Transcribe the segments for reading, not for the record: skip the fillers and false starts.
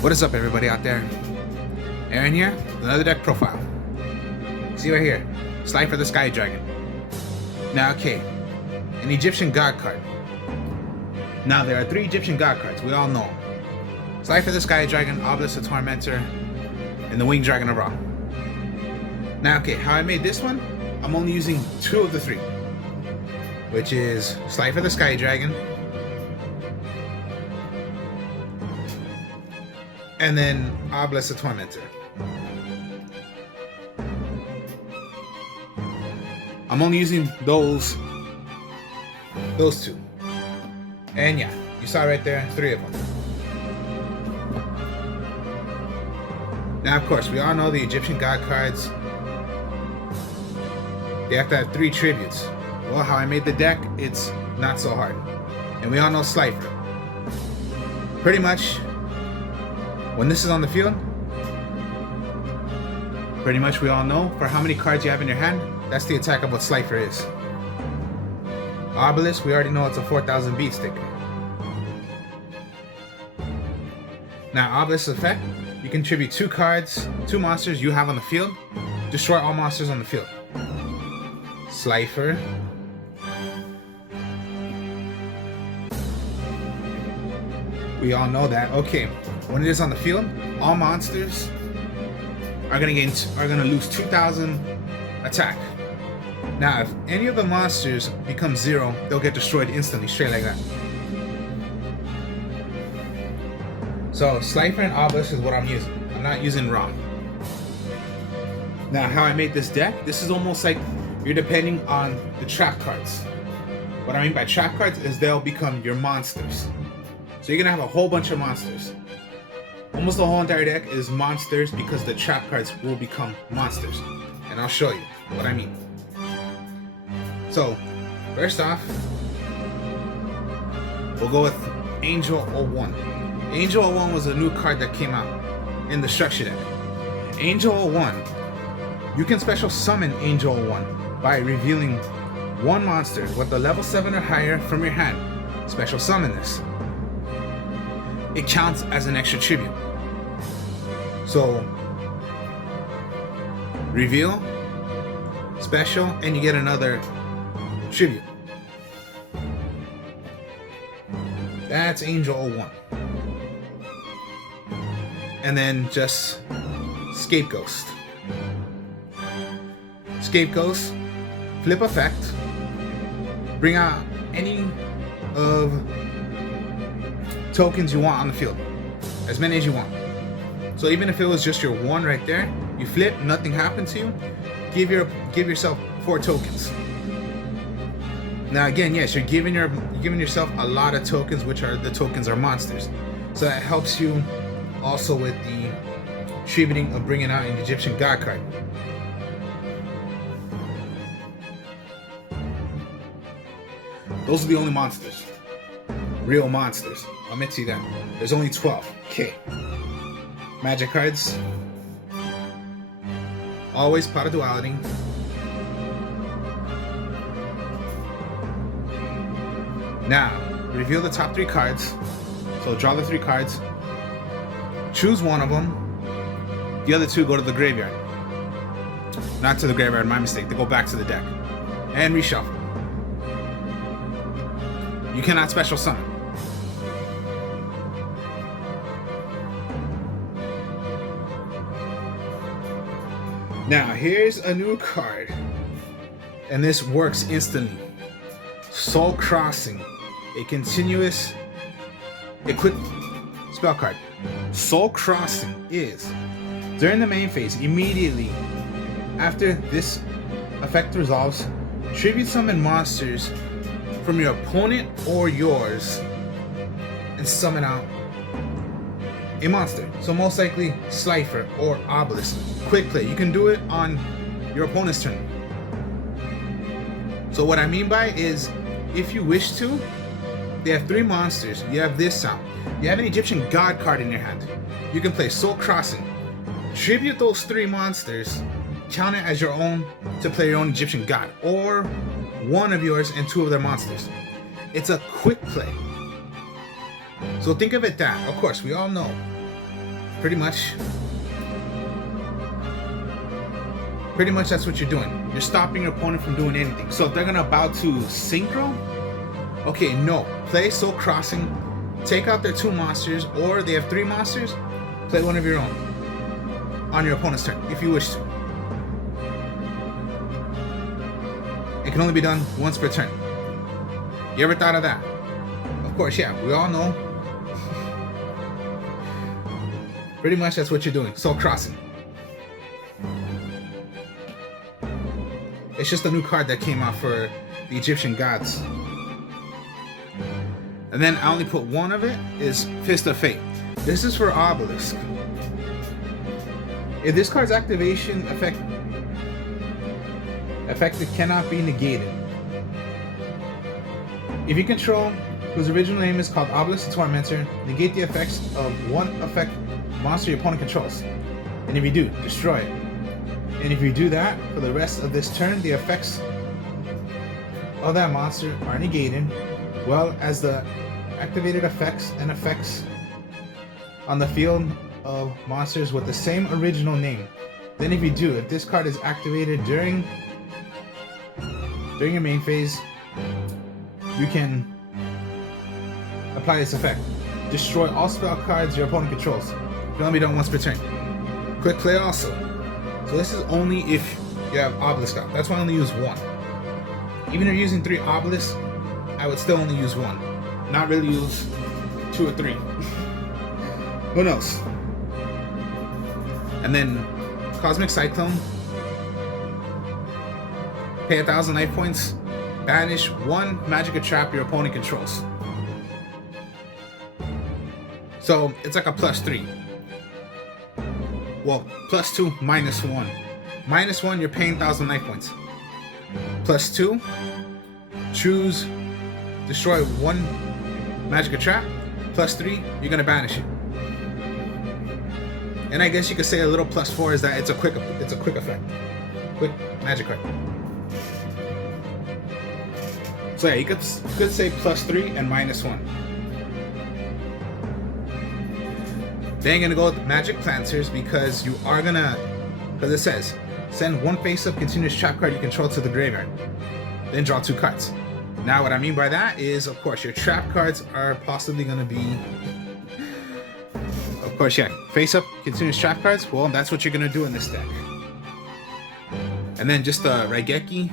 What is up, everybody out there? Aaron here, with another deck profile. See right here, Slifer the Sky Dragon. Now, okay, an Egyptian God card. Now, there are 3 Egyptian God cards, we all know. Slifer the Sky Dragon, Obelisk the Tormentor, and the Winged Dragon of Ra. Now, okay, how I made this one, I'm only using 2 of the 3. Which is Slifer the Sky Dragon, and then Obelisk the Tormentor. I'm only using those 2. And yeah, you saw right there, 3 of them. Now, of course, we all know the Egyptian God cards, they have to have 3 tributes. Well, how I made the deck, it's not so hard. And we all know Slifer. Pretty much, when this is on the field, pretty much we all know for how many cards you have in your hand, that's the attack of what Slifer is. Obelisk, we already know it's a 4000 beat sticker. Now, Obelisk effect, you contribute 2 cards, 2 monsters you have on the field, destroy all monsters on the field. Slifer. We all know that. Okay, when it is on the field, all monsters are gonna lose 2000 attack. Now, if any of the monsters become 0, they'll get destroyed instantly, straight like that. So Slifer and Obelisk is what I'm using. I'm not using Ra. Now, how I made this deck, this is almost like you're depending on the trap cards. What I mean by trap cards is they'll become your monsters. So you're gonna have a whole bunch of monsters. Almost the whole entire deck is monsters because the trap cards will become monsters. And I'll show you what I mean. So, first off, we'll go with Angel 01. Angel 01 was a new card that came out in the structure deck. Angel 01, you can special summon Angel 01 by revealing 1 monster with a level 7 or higher from your hand. Special summon this. It counts as an extra tribute. So, reveal, special, and you get another tribute. That's Angel 01. And then just Scapegoat. Scapegoat, flip effect, bring out any of tokens you want on the field, as many as you want. So even if it was just your 1 right there, you flip, nothing happened to you, give yourself 4 tokens. Now again, yes, you're giving yourself a lot of tokens, which are the tokens are monsters. So that helps you also with the tributing of bringing out an Egyptian God card. Those are the only monsters. Real monsters. I'll admit to you that. There's only 12. Okay. Magic cards. Always Pot of Duality. Now, reveal the top 3 cards. So draw the 3 cards. Choose one of them. The other 2 go to the graveyard. Not to the graveyard, my mistake. They go back to the deck. And reshuffle. You cannot special summon. Now, here's a new card. And this works instantly. Soul Crossing. A continuous, a quick spell card. Soul Crossing is, during the main phase, immediately after this effect resolves, tribute summon monsters from your opponent or yours and summon out a monster. So most likely Slifer or Obelisk. Quick play. You can do it on your opponent's turn. So what I mean by is, if you wish to, they have 3 monsters. You have this sound. You have an Egyptian God card in your hand. You can play Soul Crossing. Tribute those 3 monsters. Count it as your own to play your own Egyptian God. Or one of yours and 2 of their monsters. It's a quick play. So think of it that. Of course, we all know. Pretty much that's what you're doing. You're stopping your opponent from doing anything. So if they're gonna bow to synchro, okay, no. Play Soul Crossing, take out their 2 monsters, or they have 3 monsters, play one of your own on your opponent's turn, if you wish to. It can only be done once per turn. You ever thought of that? Of course, yeah, we all know. Pretty much that's what you're doing. Soul Crossing. It's just a new card that came out for the Egyptian gods. And then I only put one of it, is Fist of Fate. This is for Obelisk. If this card's activation effective cannot be negated. If you control, whose original name is called Obelisk the Tormentor, negate the effects of one effect monster your opponent controls. And if you do, destroy it. And if you do that, for the rest of this turn, the effects of that monster are negated, well as the activated effects and effects on the field of monsters with the same original name. Then if you do, if this card is activated during your main phase, you can apply this effect. Destroy all spell cards your opponent controls. It can only be done once per turn. Quick play also. So this is only if you have Obelisk out. That's why I only use 1. Even if you're using 3 Obelisks, I would still only use 1. Not really use 2 or 3. Who knows? And then Cosmic Cyclone. Pay 1,000 life points. Banish 1 Magicka trap your opponent controls. So it's like a +3. Well, +2, -1. -1, you're paying 1,000 life points. +2, choose, destroy 1 Magicka trap. +3, you're gonna banish it. And I guess you could say a little +4 is that it's a quick effect, quick magic card. So yeah, you could say +3 and -1. Then you're gonna go with Magic Planters because it says, send 1 face-up continuous trap card you control to the graveyard. Then draw 2 cards. Now what I mean by that is, of course, your trap cards are possibly gonna be, of course, yeah, face-up continuous trap cards. Well, that's what you're gonna do in this deck. And then just Raigeki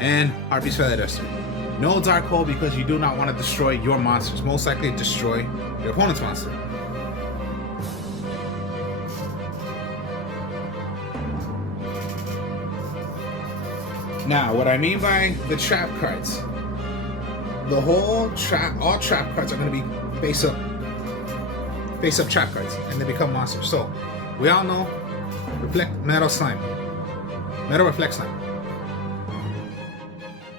and Harpy's Feather Duster. No Dark Hole because you do not want to destroy your monsters. Most likely destroy your opponent's monster. Now, what I mean by the trap cards, all trap cards are going to be face-up trap cards, and they become monsters. So, we all know Metal Reflect Slime.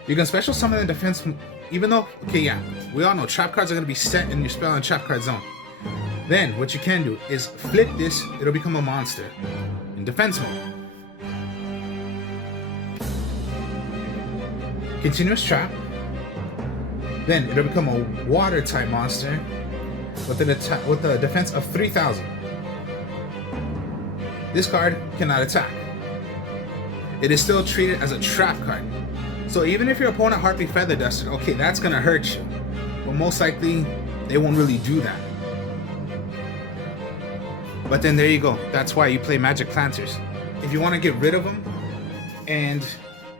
You can special summon the defense, even though, okay, yeah, we all know trap cards are going to be set in your spell and trap card zone. Then, what you can do is flip this, it'll become a monster in defense mode. Continuous trap. Then it'll become a water type monster with a defense of 3,000. This card cannot attack. It is still treated as a trap card. So even if your opponent Harpy Feather Duster, okay, that's gonna hurt you. But most likely they won't really do that. But then there you go. That's why you play Magic Planters. If you want to get rid of them and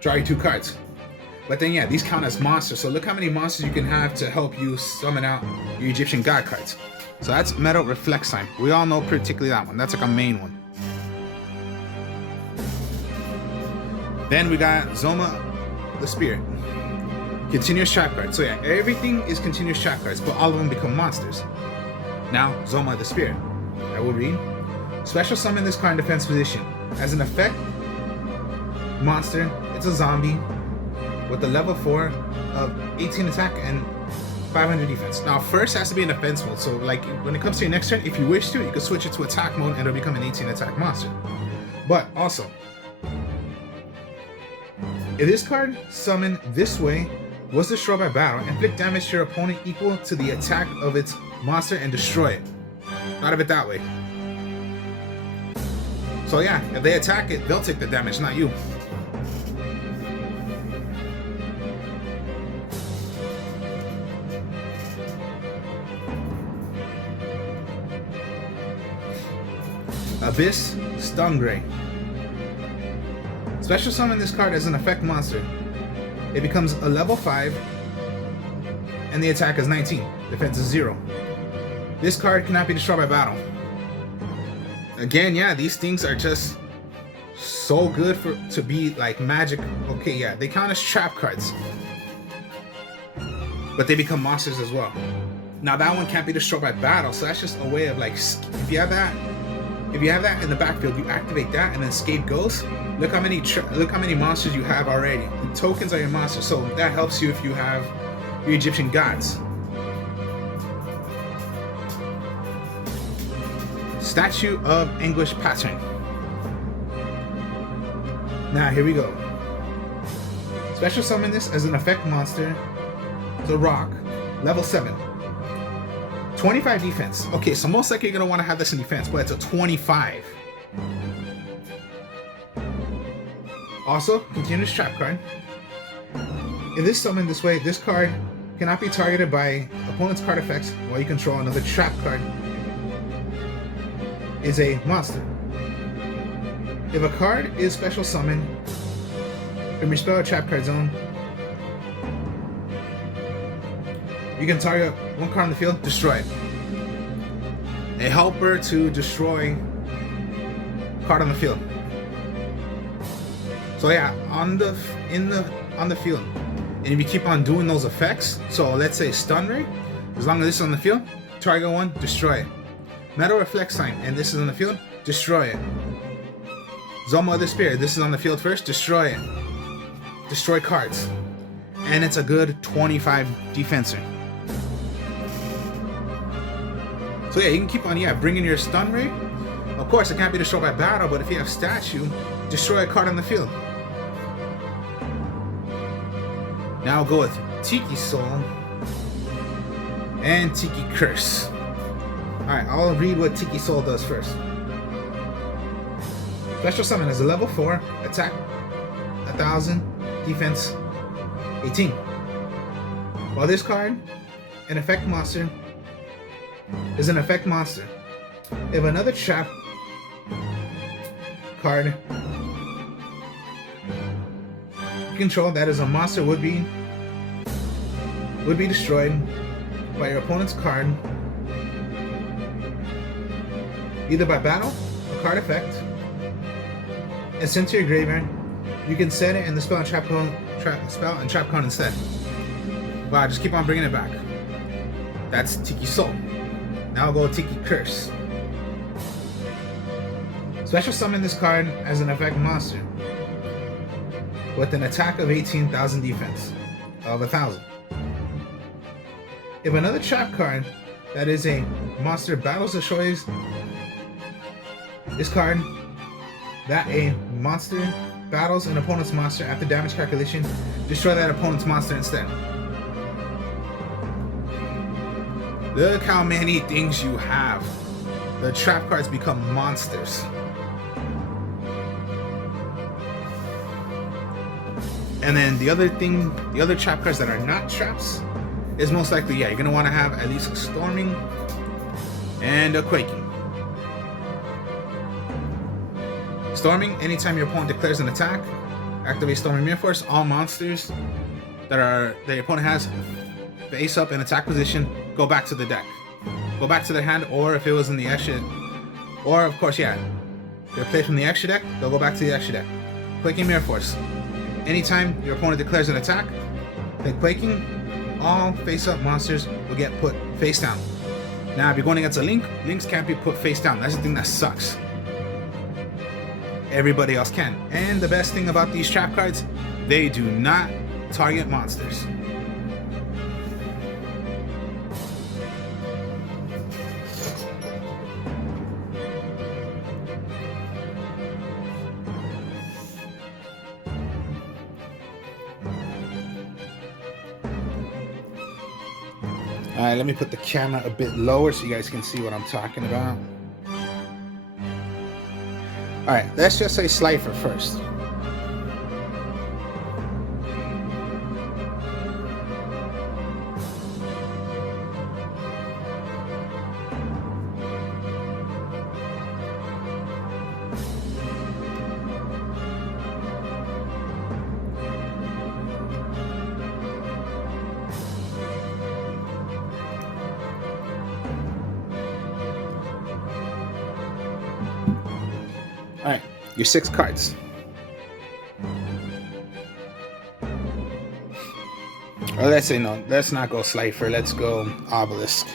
draw you 2 cards. But then yeah, these count as monsters. So look how many monsters you can have to help you summon out your Egyptian god cards. So that's Metal Reflect Slime. We all know particularly that one. That's like a main one. Then we got Zoma the Spirit. Continuous trap cards. So yeah, everything is continuous trap cards, but all of them become monsters. Now, Zoma the Spirit. I will read. Special summon this card in defense position. As an effect, monster, it's a zombie with a level 4 of 18 attack and 500 defense. Now first it has to be in defense mode, so like when it comes to your next turn, if you wish to, you can switch it to attack mode and it'll become an 18 attack monster. But also, if this card summoned this way, was destroyed by battle, inflict damage to your opponent equal to the attack of its monster and destroy it. Thought of it that way. So yeah, if they attack it, they'll take the damage, not you. Abyss Stingray. Special summon this card as an effect monster. It becomes a level 5 and the attack is 19. Defense is 0. This card cannot be destroyed by battle. Again, yeah, these things are just so good to be like magic. Okay, yeah, they count as trap cards, but they become monsters as well. Now that one can't be destroyed by battle, so that's just a way of like, if you have that in the backfield, you activate that, and then Escape Ghost. Look how many monsters you have already. The tokens are your monsters, so that helps you if you have your Egyptian gods. Statue of Anguish Pattern. Now here we go. Special summon this as an effect monster. The Rock, level 7. 25 defense. Okay, so most likely you're going to want to have this in defense, but it's a 25. Also, continuous trap card. If this summoned this way, this card cannot be targeted by opponent's card effects while you control another trap card. Is a monster. If a card is special summoned from your spell or trap card zone, you can target one card on the field, destroy it. A helper to destroy card on the field. So yeah, on the field, and if you keep on doing those effects, so let's say Stun Ray, as long as this is on the field, target one, destroy it. Metal Reflex Sign, and this is on the field, destroy it. Zoma of the Spirit, this is on the field first, destroy it. Destroy cards. And it's a good 25 defenser. So yeah, you can keep on, bringing your Stun Ray. Of course, it can't be destroyed by battle, but if you have Statue, destroy a card on the field. Now I'll go with Tiki Soul and Tiki Curse. Alright, I'll read what Tiki Soul does first. Special summon is a level 4, attack 1000, defense 18. While this card, an effect monster, is an effect monster. If another trap card you control that is a monster would be destroyed by your opponent's card, either by battle or card effect, and sent to your graveyard. You can set it in the spell and trap card instead. Wow, just keep on bringing it back. That's Tiki Soul. Now I'll go with Tiki Curse. Special summon this card as an effect monster with an attack of 18,000 defense of 1,000. If another trap card that is a monster battles destroys this card, that a monster battles an opponent's monster after damage calculation, destroy that opponent's monster instead. Look how many things you have. The trap cards become monsters. And then the other trap cards that are not traps is most likely, you're going to want to have at least a Storming and a Quaking. Storming, anytime your opponent declares an attack, activate Storming Mirror Force. All monsters that your opponent has face up in attack position, go back to the deck. Go back to their hand, or if it was in the extra, or of course, they're played from the extra deck, they'll go back to the extra deck. Quaking Mirror Force. Anytime your opponent declares an attack, then Quaking, all face-up monsters will get put face down. Now, if you're going against a Link, Links can't be put face down. That's the thing that sucks. Everybody else can. And the best thing about these trap cards, they do not target monsters. All right, let me put the camera a bit lower so you guys can see what I'm talking about. All right, let's just say Slifer first. All right, your 6 cards. Or let's say no, let's not go Slifer, let's go Obelisk.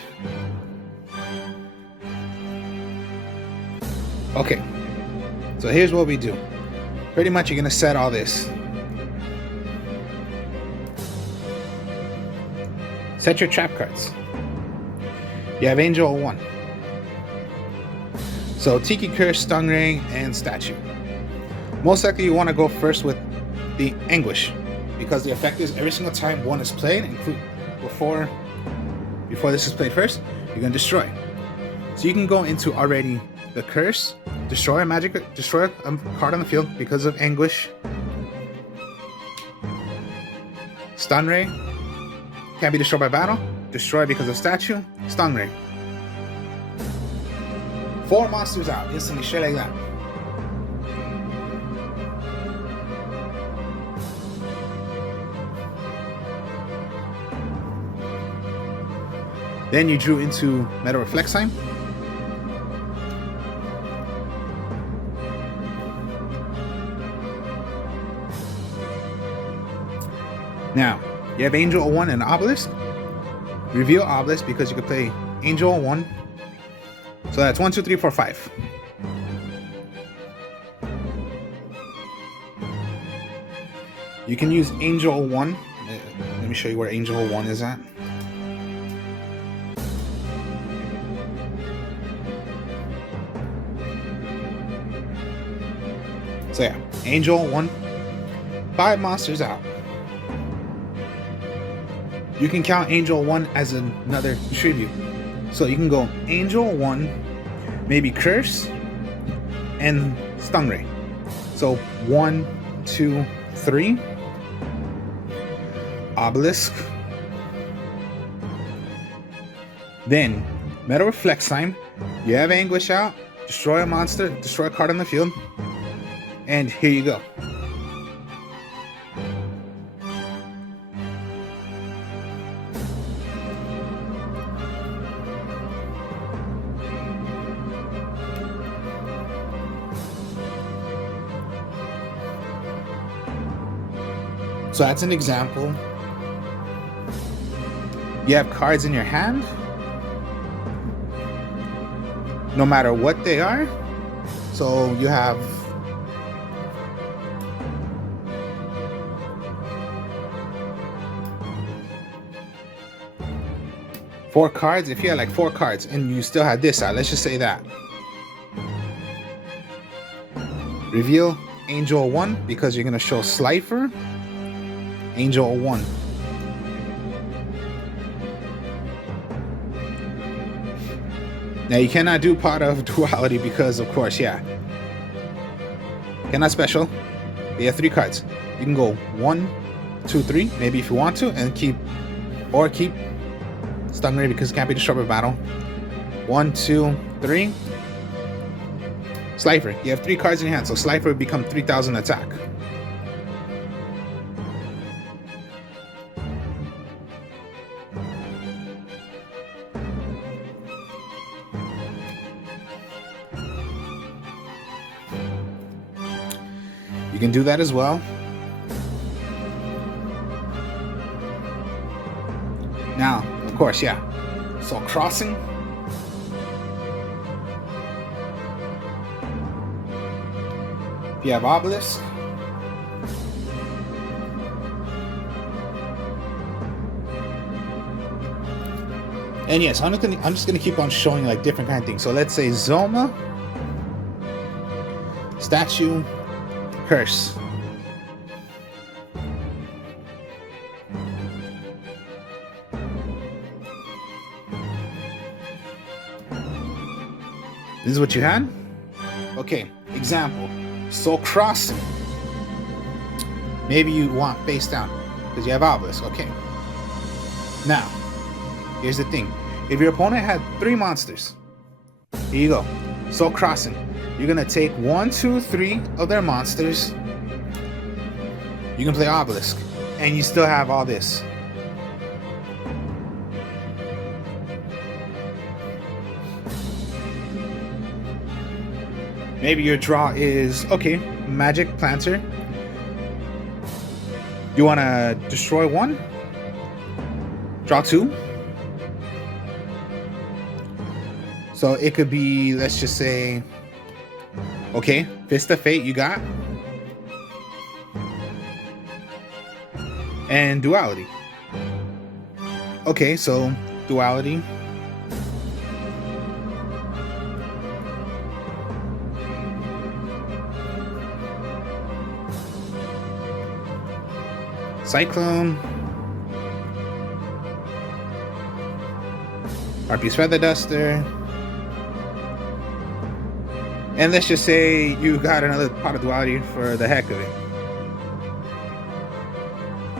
Okay, so here's what we do. Pretty much you're gonna set all this. Set your trap cards. You have Angel 1. So Tiki Curse, Stingray, and Statue. Most likely you want to go first with the Anguish, because the effect is every single time one is played, include before this is played first, you're gonna destroy. So you can go into already the Curse, destroy a card on the field because of Anguish. Stingray can't be destroyed by battle, destroy because of Statue, Stingray. 4 monsters out, instantly, straight like that. Then you drew into Metal Reflexime. Now, you have Angel 1 and Obelisk. Reveal Obelisk because you could play Angel 1. So that's 1, 2, 3, 4, 5. You can use Angel 1. Let me show you where Angel 1 is at. So yeah, Angel 1. 5 monsters out. You can count Angel 1 as another tribute. So you can go Angel 1, maybe Curse, and Stingray. So 1, 2, 3. Obelisk. Then Metal Reflexime. You have Anguish out. Destroy a monster. Destroy a card on the field. And here you go. So that's an example. You have cards in your hand, no matter what they are. So you have four cards. If you had like 4 cards and you still had this out, let's just say that. Reveal Angel 1 because you're gonna show Slifer. Angel 1. Now you cannot do Pot of Duality because, of course, yeah, cannot special. You have 3 cards. You can go 1, 2, 3, maybe if you want to, and keep Stingray because it can't be destroyed by battle. 1, 2, 3. Slifer. You have 3 cards in your hand, so Slifer would become 3,000 attack. You can do that as well. Now, of course, yeah. So crossing. If you have Obelisk. And yes, I'm just gonna keep on showing like different kind of things. So let's say Zoma, Statue, Curse. This is what you had? Okay, example. Soul Crossing. Maybe you want face down because you have Obelisk. Okay. Now, here's the thing. If your opponent had 3 monsters, here you go. Soul Crossing. You're going to take 1, 2, 3 of their monsters. You can play Obelisk. And you still have all this. Maybe your draw is, okay, Magic Planter. You want to destroy 1? Draw 2? So it could be, let's just say, okay, Fist of Fate you got. And Duality. Okay, so Duality. Cyclone. Harpy's Feather Duster. And let's just say you got another pot of Duality for the heck of it.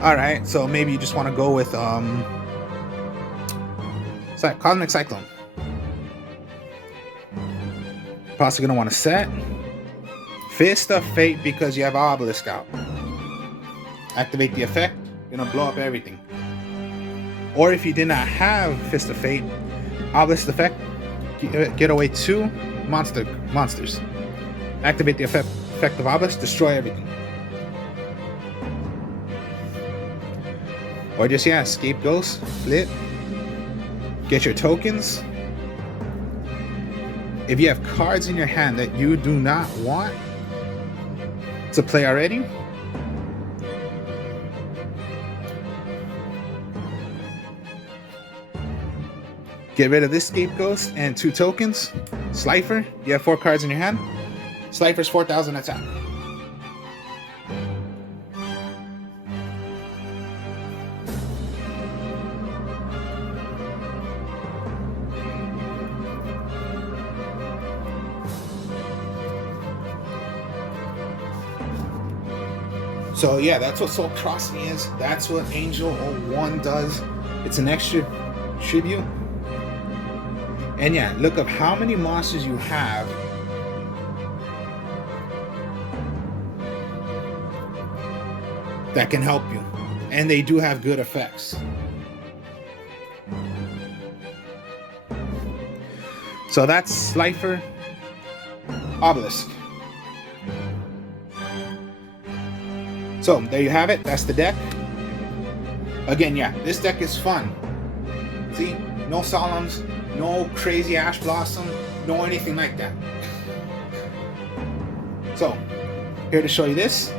Alright, so maybe you just want to go with Cosmic Cyclone. Possibly going to want to set Fist of Fate because you have Obelisk out. Activate the effect, you're gonna blow up everything. Or if you did not have Fist of Fate, Obelisk effect, get away 2 monsters. Activate the effect of Obelisk, destroy everything. Or just, yeah, escape Ghost, flip, get your tokens. If you have cards in your hand that you do not want to play already, get rid of this Scapegoat and 2 tokens. Slifer, you have 4 cards in your hand. Slifer's 4,000 attack. So yeah, that's what Soul Crossing is. That's what Angel 01 does. It's an extra tribute. And yeah, look up how many monsters you have. That can help you. And they do have good effects. So that's Slifer, Obelisk. So there you have it. That's the deck. Again, yeah, this deck is fun. See, no Solemns, no crazy Ash Blossom, no anything like that. So, here to show you this.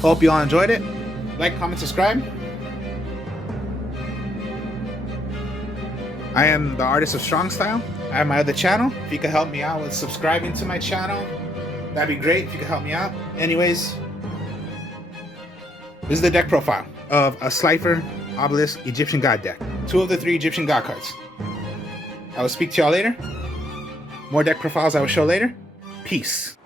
Hope you all enjoyed it. Like, comment, subscribe. I am the artist of Strong Style. I have my other channel. If you could help me out with subscribing to my channel, that'd be great if you could help me out. Anyways, this is the deck profile of a Slifer Obelisk Egyptian God deck. 2 of the 3 Egyptian God cards. I will speak to y'all later. More deck profiles I will show later. Peace.